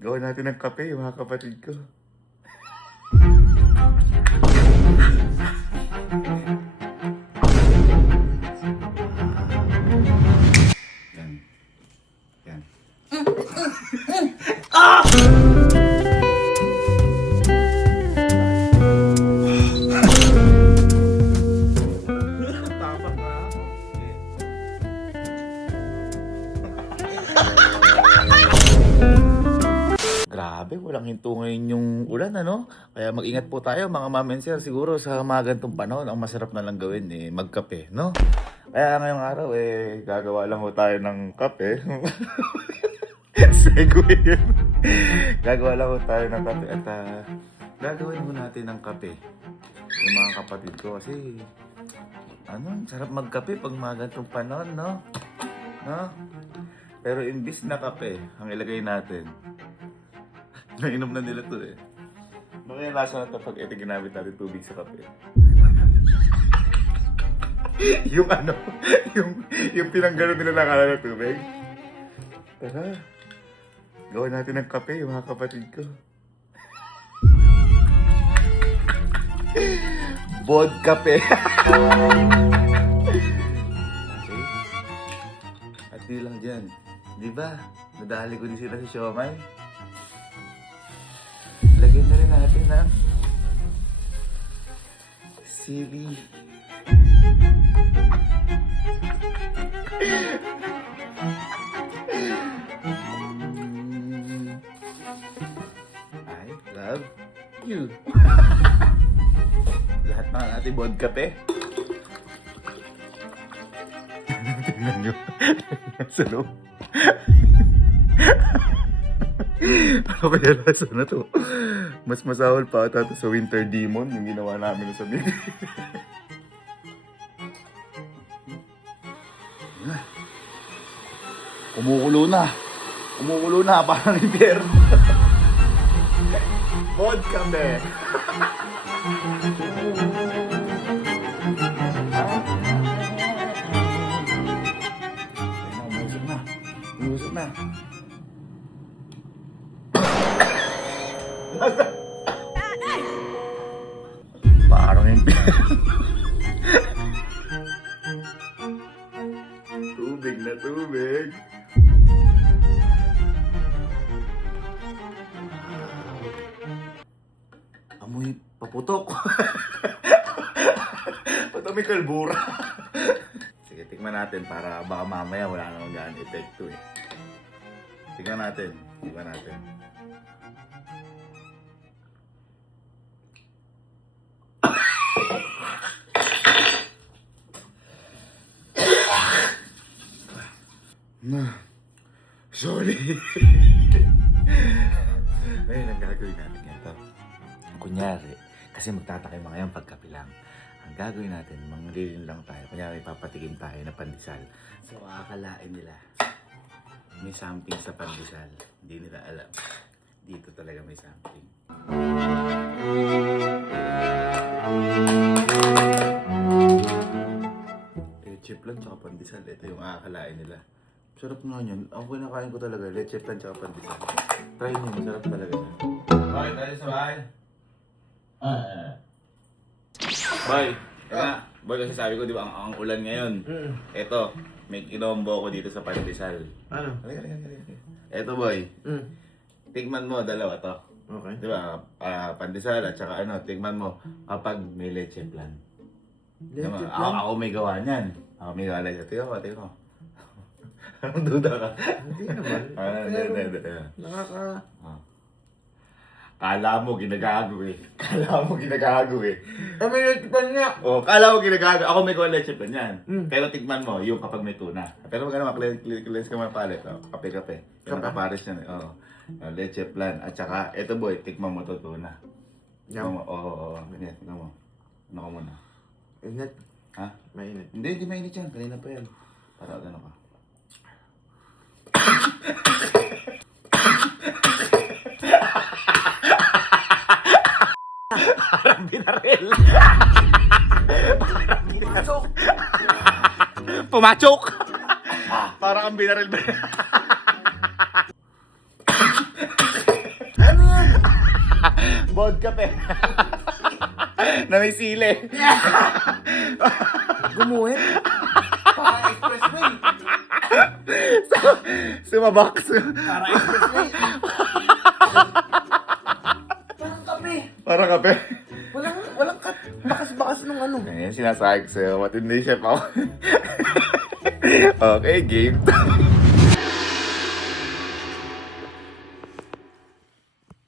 Gawin natin ng kape, mga kapatid ko. Yan. Yan. Tapak na ako. Grabe, walang hinto ngayon yung ulan, ano? Kaya mag-ingat po tayo, mga ma'am and sir. Siguro sa mga ganitong panahon, ang masarap na lang gawin, magkape, no? Kaya ngayong araw, gagawa lang ho tayo ng kape. Segue yun. Gagawa lang ho tayo ng kape at gagawin mo natin ng kape. Yung mga kapatid ko kasi, ang sarap magkape pag mga ganitong panahon, no? No? Pero imbis na kape, ang ilagay natin, nainom na nila to Ano kaya lasa na ito pag ito ginamit natin tubig sa kape? yung yung pinanggano nila na kala ng tubig. Tara, gawin natin ng kape, mga kapatid ko. Vodkape. Okay. At di lang dyan. Di ba? Nadali ko din sila sa siomay. Lagyan na rin natin ng sili. I love you. Lahat na natin vodkape. Tingnan nyo. Sa loob. Ano kaya lasa na to? Mas masahol pa ata to sa Winter Demon, yung ginawa namin sa video. Kumukulo na. Kumukulo na, parang impyerno. Vodka be. Ayun na, umusok na. Umusok na. Parang impyerno. Tubig na tubig. Amoy paputok. Ba't amoy kalbura? Sige, tingnan natin para baka mamaya wala namang gaan epekto Tingnan natin. Tingnan natin. Sorry. Ayun ang gagawin natin ito. Kunyari, kasi magtatakay mga yan pagkape lang. Ang gagawin natin, manglilin lang tayo. Kunyari, papatikim tayo na pandesal. So, akalain nila, may something sa pandesal. Hindi nila alam. Dito talaga may something. Leche plan tsaka pandesal. Ito yung akalain nila. Sarap nga yan. Ako kinakain ko talaga. Leche plan tsaka pandesal. Try nyo, masarap talaga yan. Bakit tayo sa bahay? Boy, boy, kasi sabi ko, di ba, ang ulan ngayon. Eto, may kinombo ko dito sa pandesal. Ano? Halika. Eto, boy. Tigman mo, dalawa to. Okay. Di ba, pandesal at saka tigman mo kapag may leche plan. Leche plan? Ako may gawa niyan. Ako may gawa leche. Tingnan ko. Anong duda ka? Hindi naman. Hindi. Nakaka... Kala mo ginagago may leche plan niya! Kala mo ginagago. Ako may gawa leche plan yan. Pero tigman mo, yung kapag may tuna. Pero maganda cleanse ka mga palit. Kape. Yung nakapares yan. Leche plan. At saka, eto boy, tikman mo to tuna. Yum. Oo. Ganyan, tignan mo. Ano ka muna? Init. Ha? Mainit. Hindi mainit yan. Kanina pa yan. Para ano ka. Parang binaril. Pumachok. Parang ang binaril. Vodka pe. Na may sili. Gumuhit. Parang expressway. Sumabak. Parang expressway. Parang kape. Para kape. Walang bakas-bakas nung ano. Ayan, sinasabi ko sa'yo. Matindi chef ako. Okay, game.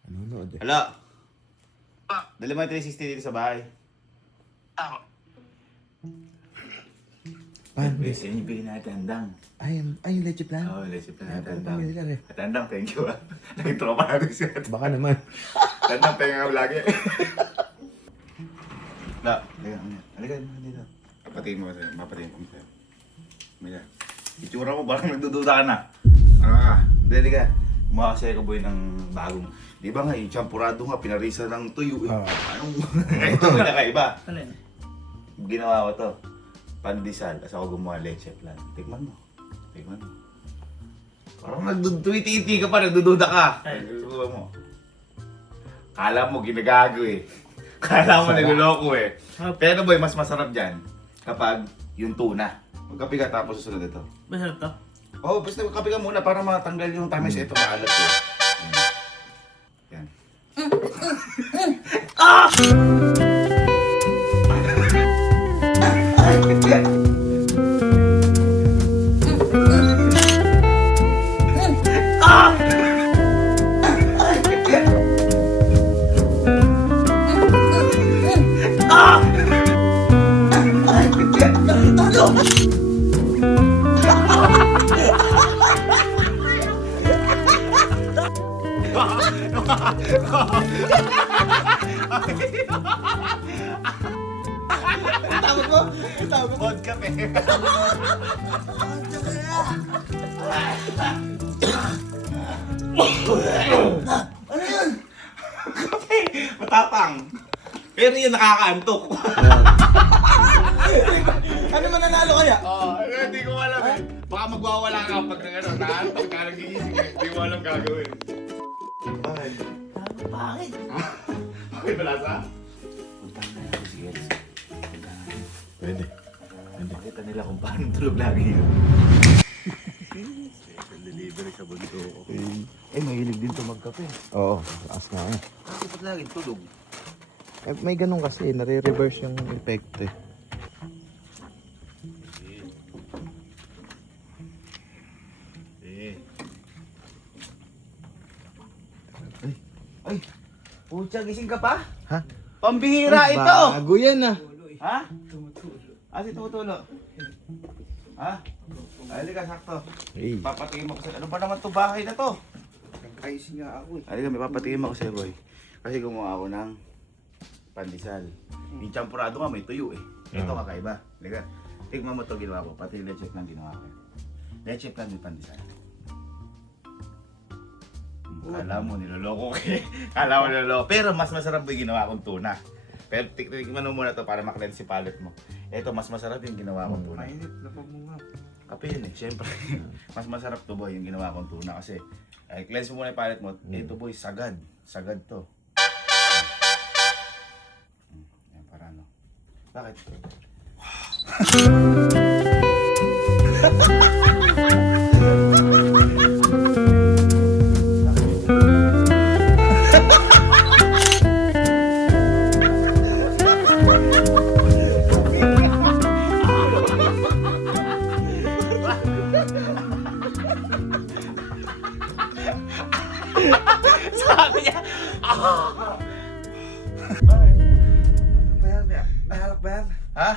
Nanonood eh. Hello. Dali mo yung 360 dito sa bahay. Paano? Yes, yun yung bigyan natin handang. Ay, yung leche plan? Oo, let's plan Ay, natin paano handang. pamili ka rin? At handang, thank you ah. Naging tropa natin siya. Baka naman. Handang, penga mo lagi. La, halika dito. Papatiin mo kasi, papatiin mo kasi. Maya. Itsura mo, parang nagdududa ka na. Hindi ka. Mukha kasi ako boy ng bagong. Di ba nga, yung champurado nga, pinarisa ng tuyo eh. Anong, ito yung nakaiba. Ano yun? Ginawa ko to. Pandesal, as ako gumawa leche plan. Tikman mo. Parang nagduduiti ka pa, nagdududa ka. Subukan mo. Kala mo ginagago eh. Kala mo naguloko eh. Pero boy, mas masarap dyan kapag yung tuna. Magkape ka tapos susunod ito. Masarap to? Oh, basta magkape ka muna para matanggal yung tamis. Ito maalat eh. Yan. Tawag mo? Tawag mo? Vodka pe. Ano yan? Kape. Matapang. Pero yun nakakaantok. Ano mananalo kaya? Hindi ko alam eh. Baka magwawala ka pag naantok ka nagigising eh. Hindi mo alam gagawin. Bakit? Bakit? Bakit malasa? Puntahan na natin si Elsa. Pwede. Pakita nila kung paano tulog lagi yun. Special delivery sa bunso ko. Eh, mahilig din to magkape. Oo, taas na nga. Kasi ba't lagi tulog? Eh, may ganun kasi, nare-reverse yung effect eh. Ay! Pucha, gising ka pa? Ha? Pambihira ito! Bago yan ah. Ha? Si tumutulo. Ha? Halika, sakto. Hey. Papatingin mo kasi, ano ba naman to bahay na to? Ayos nga ako eh. Halika, may papatingin mo kasi, boy. Kasi gumawa ako ng pandesal. Yung champurado nga, may tuyo eh. Ito kakaiba. Halika, tignan mo to ginawa ko. Pati leche plan ginawa ko. Leche plan may pandesal. Kala mo niloloko ko eh. Kala mo niloloko. Pero mas masarap yung ginawa kong tuna. Pero tikman mo muna to para maklense si palate mo. Ito, mas masarap yung ginawa kong tuna. Mainit, lapag mo nga. Kape yun eh, syempre. Mas masarap to boy yung ginawa kong tuna kasi cleanse mo muna yung palate mo. Ito boy, sagad. Sagad to. Yan, para ano. Bakit? Sabi niya, Bakit? Ano ba yan? May halak ba yan? Ha?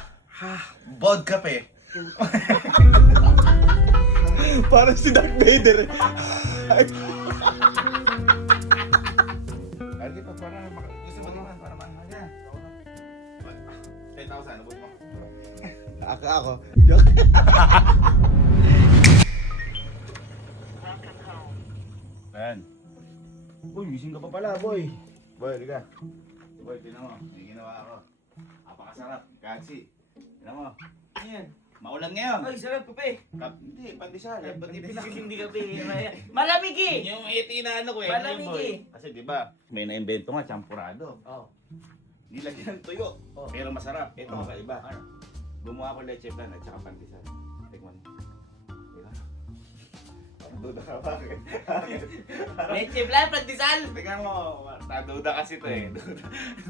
Vodka pe. Parang si Darth Vader eh. Lagi pa para gusto mo naman para mahal niya. 10,000, abot mo. Ako. Joke. Ayan. Uy, gising ka pa pala, boy. Boy, halika. Boy, tinan mo. May ginawa ako. Napakasarap. Kasi, tinan mo. Ayan. Maulan ngayon. Ay, sarap kape. Hindi, pandesal. Hindi kape. Malamig eh. Yung inaano ko eh. Malamig boy. eh. Kasi di ba may na-invento nga, champurado. Oh. Nilagyan ng tuyo. Oh. Pero masarap. Ito Oh. kakaiba. Ano? Gumawa ko leche plan at saka pandesal. Tikman mo. Diba? Parang duda ka, bakit? Leche plan, pandesal. Tingnan mo, naduda kasi to eh.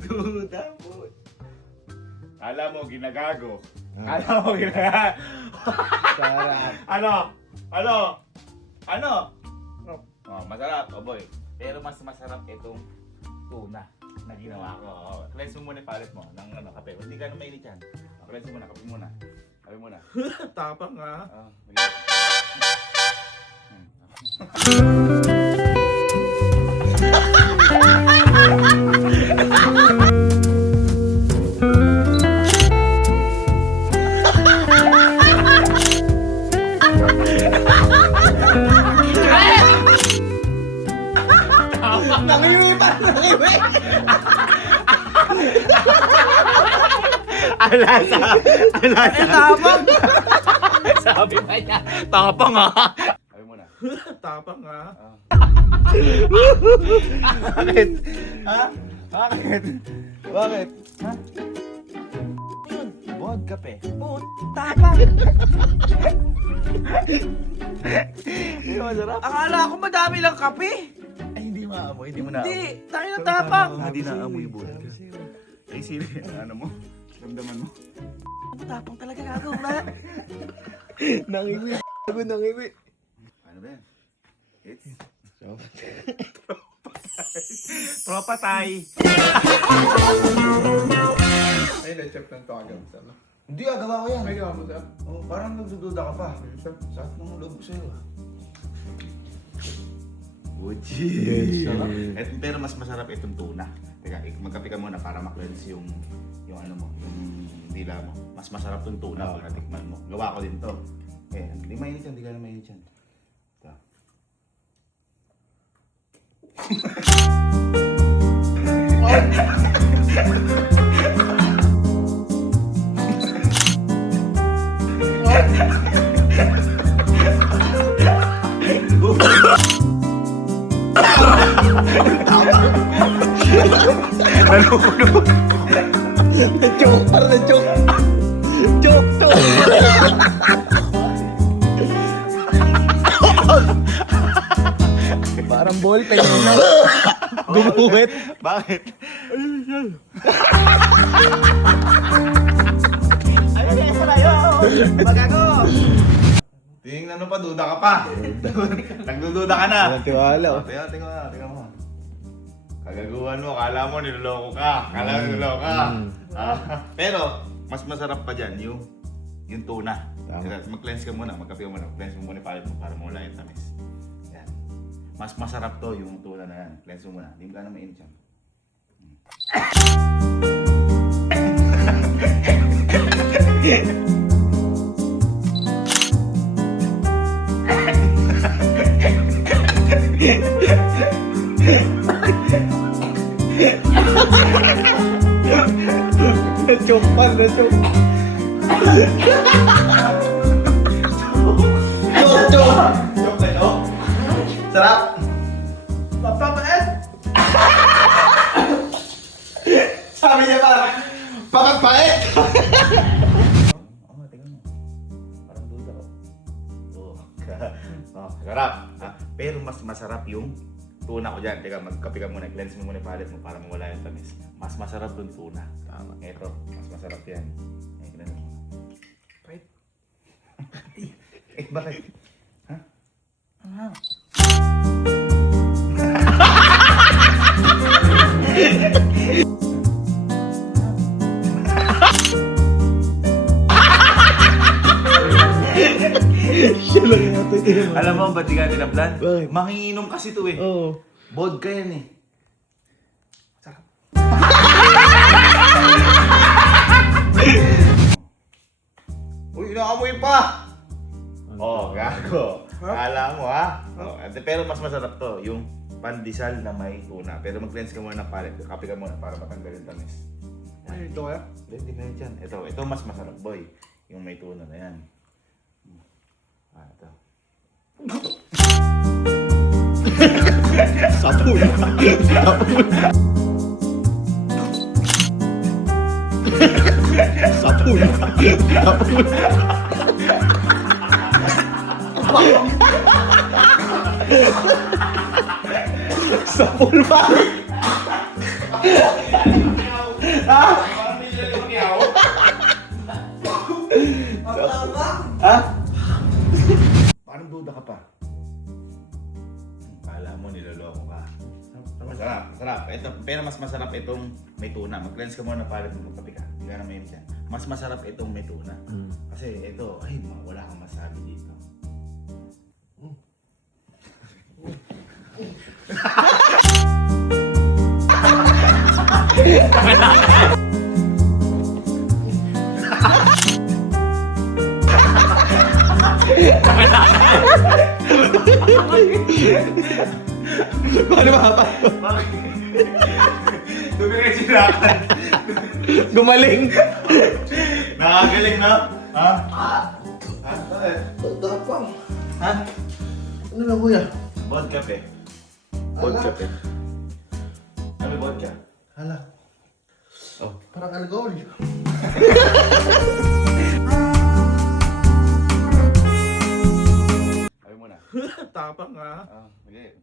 Duda po. Kala mo ginagago. Kala mo ginagago. Sarap. Ano? Oh, masarap, oh boy. Pero mas masarap itong tuna na ginawa ko. Oh, cleanse mo muna yung palate mo ng kape. Hindi ka na mainit yan. Cleanse mo muna, kape muna. Kape muna. Tapang nga. Oh, Nangiwi pa! Nangiwi! Alasa! Tapang. Sabi pa niya, tapang ha. Kape muna. Tapang nga. Oh. Bakit? Ha? Bakit? Bakit? Ha? Yun. Bod kape. Oh, tapang. Hindi masarap. Akala ko madami lang kape. Ay, hindi maamoy. Hindi mo naamoy. Hindi, tayo na tapang. Hindi naamoy bod ka. Ay, sili. Ano mo? Ramdaman mo. Tapang talaga gago na. Nangiwi. Ako nangiwi. Ano ba yan? It's... So, Tropa tay. ay, na-check ng tawagam sa ano. Hindi gawa ko yan. Ay, gawa mo sa. Oh, parang nagdududa ka pa. Sakit ng loob sa'yo ah. Uchi! Pero mas masarap itong tuna. Teka, magkape ka muna para ma-cleanse yung ano mo, yung dila mo. Mas masarap itong tuna pag natikman mo. Gawa ko din to. Eh, hindi mainit yan, hindi ka na mainit yan. Ito. Na-choke! Parang na-choke! Choke! Choke! Parang ball pen na. Gumuhit. Bakit? Ano na isa na yun? Magago. Tingnan mo pa, duda ka pa. Nagdududa ka na. Walang tiwala. Oh, tingnan mo. Kagaguhan mo, kala mo niloloko ka. Kala mo niloloko ka. Pero, mas masarap pa dyan yung tuna. Tama. Mag-cleanse ka muna, magkape ka muna. Cleanse mo muna yung palate mo para mawala yung tamis. Yan. Mas masarap to yung tuna na yan. Cleanse mo muna. Hindi mo ka na mainit yan. Na-choke pa, na-choke. Choke, choke! Joke kayo? Sarap! Papapait. Sabi niya pa, pakapait! Oo, tingnan mo. Parang duda ko. Sarap. Pero mas masarap yung tuna ko dyan. Teka, magkape ka muna. Cleanse mo muna yung palate mo para mawala yung tamis. Mas masarap yung tuna. Tama. Eto, mas masarap yan. Eh, tingnan mo. Pait. Eh, bakit? Ha? Ano? Siya lang yung ato yun. Alam mo, ba't di ka tinaplan? Bakit? Manginginom kasi to eh. Oo. Vodka yan eh. Sarap. Uy, inaamoy pa! Oh, gago. Kala mo ha? Oh, pero mas masarap to, yung pandesal na may tuna. Pero mag-cleanse ka muna ng palate. Kape ka muna para matanggal yung tamis. Ay, ito kaya? Hindi na yan dyan. Ito mas masarap, boy. Yung may tuna na yan. Ito. Sapul. Sapul. Sapul. Sapul ba? Ha? Parang duda ka pa. Kala mo niloloko ka. Masarap, masarap. Ito, pero mas masarap itong may tuna. Mag-cleanse ka muna para magkape ka. Hindi ka na mainit yan. Mas masarap itong may tuna. Kasi ito, ay, wala kang masabi dito. Paano makapa? Tumingin sila ka. Gumaling. Nakagaling, no? Ha? Tapang. Ha? Ano lang kuya? Vodka pe. Vodka pe. Ano vodka? Hala. Oh. Parang alcohol. Ayaw mo na. Tapang ha. Ah, sige.